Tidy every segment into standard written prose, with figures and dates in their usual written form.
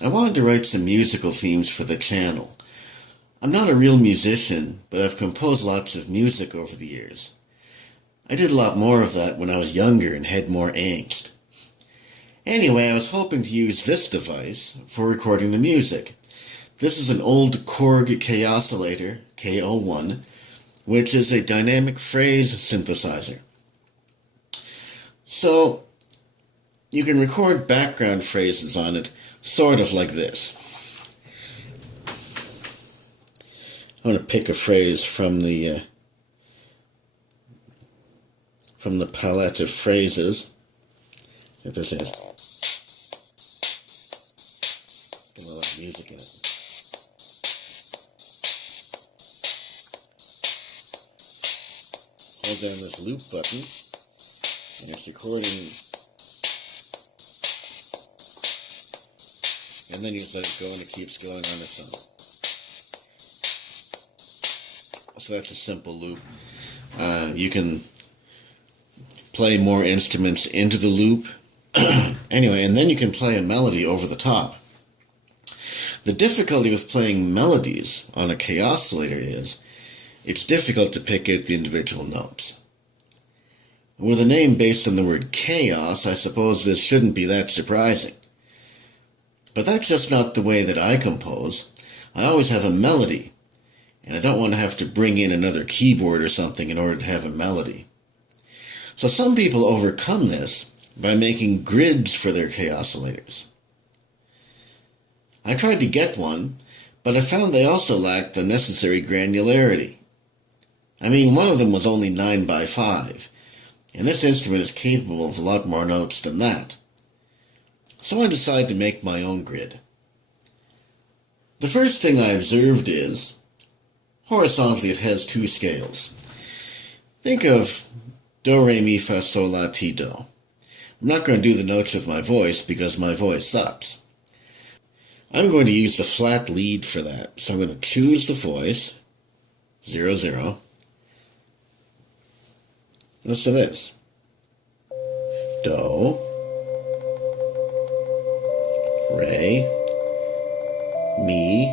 I wanted to write some musical themes for the channel. I'm not a real musician, but I've composed lots of music over the years. I did a lot more of that when I was younger and had more angst. Anyway, I was hoping to use this device for recording the music. This is an old Korg Kaossilator, KO1, which is a dynamic phrase synthesizer. So, you can record background phrases on it, sort of like this. I'm going to pick a phrase from the palette of phrases. What this is. Get a lot of music in it. Hold down this loop button, and it's recording. And then you just let it go, and it keeps going on its own. So that's a simple loop. You can play more instruments into the loop. Anyway, and then you can play a melody over the top. The difficulty with playing melodies on a Kaossilator is it's difficult to pick out the individual notes. With a name based on the word chaos, I suppose this shouldn't be that surprising. But that's just not the way that I compose. I always have a melody, and I don't want to have to bring in another keyboard or something in order to have a melody. So some people overcome this by making grids for their Kaossilators. I tried to get one, but I found they also lacked the necessary granularity. I mean, one of them was only 9 by 5, and this instrument is capable of a lot more notes than that. So I decided to make my own grid. The first thing I observed is, horizontally it has 2 scales. Think of Do, Re, Mi, Fa, Sol, La, Ti, Do. I'm not going to do the notes with my voice because my voice sucks. I'm going to use the flat lead for that. So I'm going to choose the voice, 0, 0. Listen to this. Do, Re, Mi,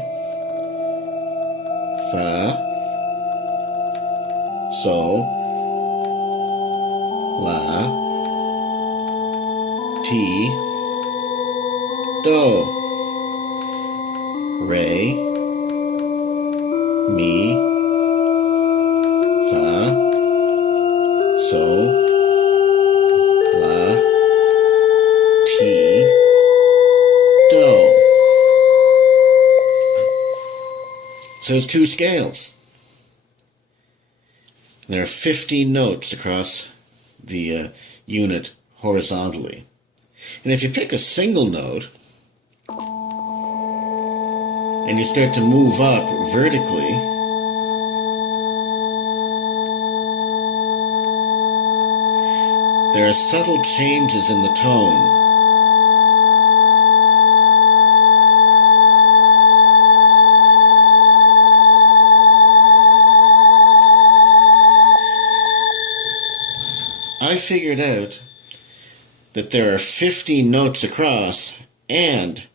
Fa, Sol, La, Ti, Do, Re, Mi, Fa, Sol, La, Ti, Do. So there's 2 scales. There are 15 notes across the unit horizontally. And if you pick a single note and you start to move up vertically, there are subtle changes in the tone. I figured out that there are 15 notes across and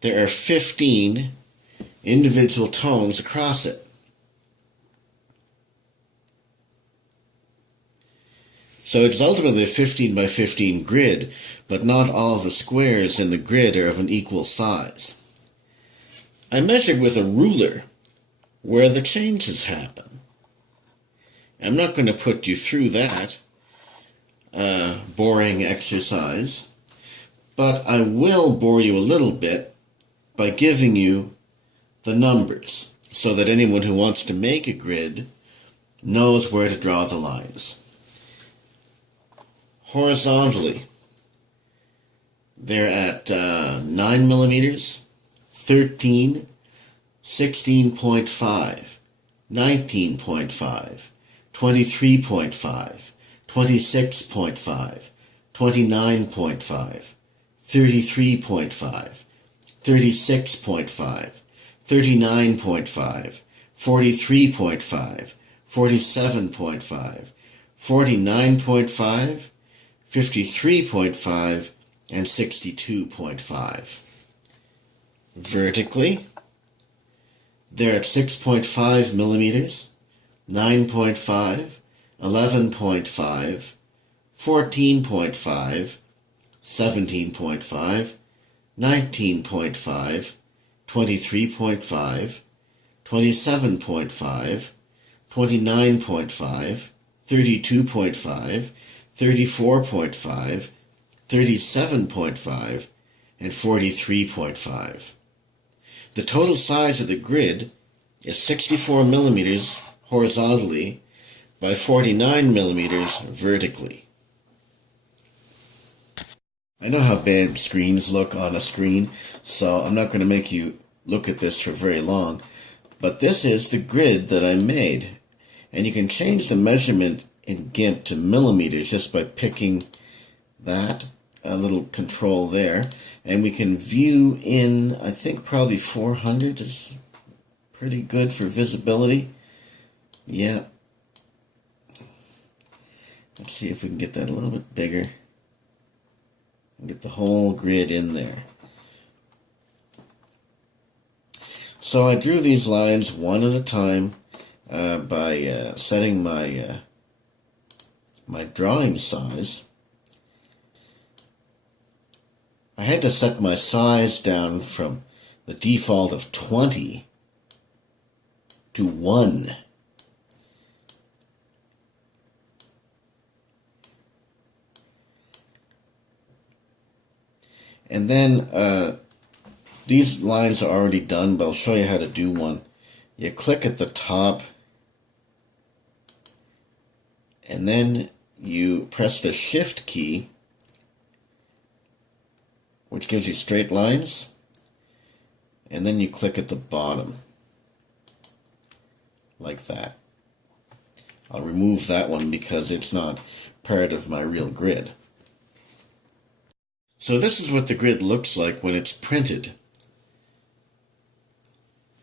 there are 15 individual tones across it. So it's ultimately a 15 by 15 grid, but not all of the squares in the grid are of an equal size. I measured with a ruler where the changes happen. I'm not going to put you through that boring exercise, but I will bore you a little bit by giving you the numbers so that anyone who wants to make a grid knows where to draw the lines. Horizontally, they're at 9 millimeters, 13, 16.5, 19.5, 23.5, 26.5, 29.5, 33.5, 36.5, 39.5, 43.5, 47.5, 49.5, 53.5, and 62.5. vertically. They're at 6.5 millimeters, 9.5, 11.5, 14.5, 17.5, 19.5, 23.5, 27.5, 29.5, 32.5, 34.5, 37.5, and 43.5. The total size of the grid is 64 millimeters horizontally by 49 millimeters vertically. I know how bad screens look on a screen, so I'm not going to make you look at this for very long, but this is the grid that I made. And you can change the measurement in GIMP to millimeters just by picking that, a little control there. And we can view in, I think probably 400 is pretty good for visibility. Yeah. Let's see if we can get that a little bit bigger. And get the whole grid in there. So I drew these lines one at a time by setting my my drawing size. I had to set my size down from the default of 20 to 1. And then these lines are already done, but I'll show you how to do one. You click at the top, and then you press the Shift key, which gives you straight lines, and then you click at the bottom, like that. I'll remove that one because it's not part of my real grid. So this is what the grid looks like when it's printed.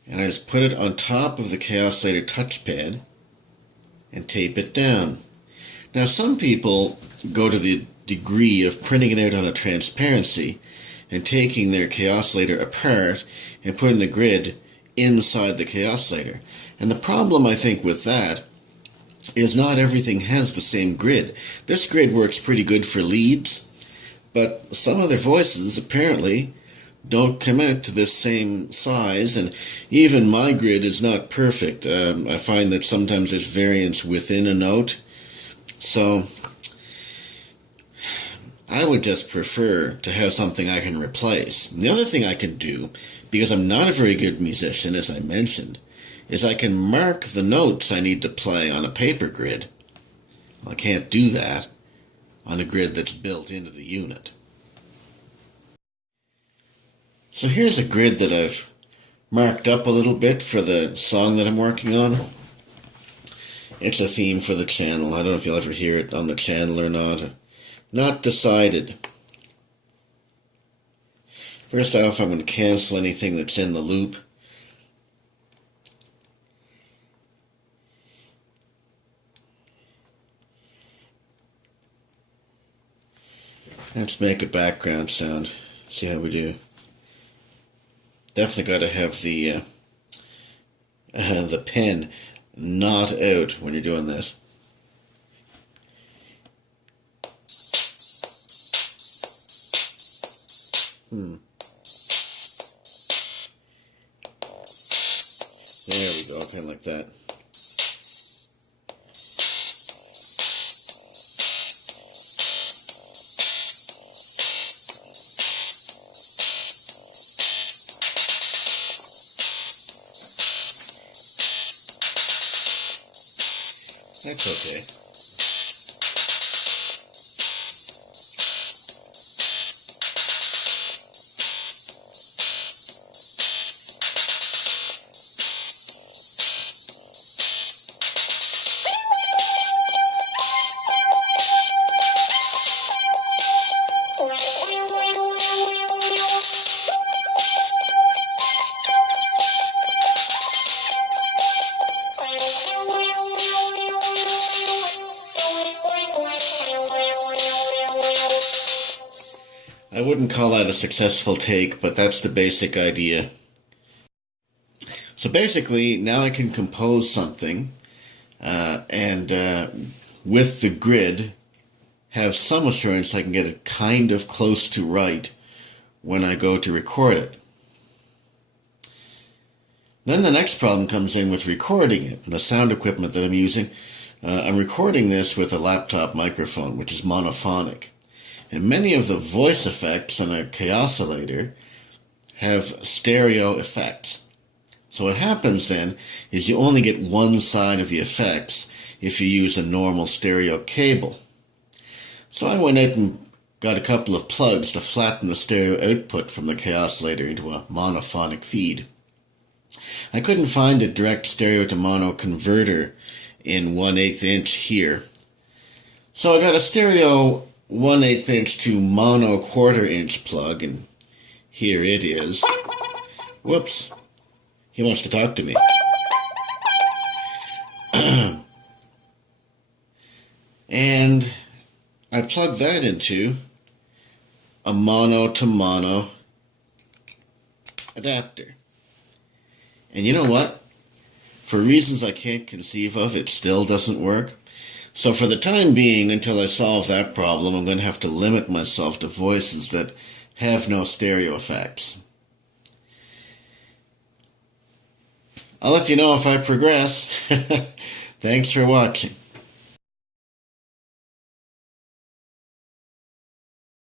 And I just put it on top of the Kaossilator touchpad and tape it down. Now some people go to the degree of printing it out on a transparency and taking their Kaossilator apart and putting the grid inside the Kaossilator. And the problem I think with that is not everything has the same grid. This grid works pretty good for leads, but some of their voices apparently don't come out to this same size, and even my grid is not perfect. I find that sometimes there's variance within a note, so I would just prefer to have something I can replace. And the other thing I can do, because I'm not a very good musician, as I mentioned, is I can mark the notes I need to play on a paper grid. Well, I can't do that on a grid that's built into the unit. So here's a grid that I've marked up a little bit for the song that I'm working on. It's a theme for the channel. I don't know if you'll ever hear it on the channel or not. Not decided. First off, I'm going to cancel anything that's in the loop. Let's make a background sound. See how we do. Definitely got to have the pen not out when you're doing this. There we go, kind of like that. That's okay. I wouldn't call that a successful take, but that's the basic idea. So basically, now I can compose something and with the grid have some assurance I can get it kind of close to right when I go to record it. Then the next problem comes in with recording it and the sound equipment that I'm using. I'm recording this with a laptop microphone, which is monophonic. And many of the voice effects on a Kaossilator have stereo effects. So what happens then is you only get one side of the effects if you use a normal stereo cable. So I went out and got a couple of plugs to flatten the stereo output from the Kaossilator into a monophonic feed. I couldn't find a direct stereo to mono converter in 1/8 inch here. So I got a stereo 1/8 inch to mono 1/4 inch plug, and here it is. Whoops. He wants to talk to me. And I plugged that into a mono to mono adapter. And you know what? For reasons I can't conceive of, it still doesn't work. So for the time being, until I solve that problem, I'm going to have to limit myself to voices that have no stereo effects. I'll let you know if I progress. Thanks for watching.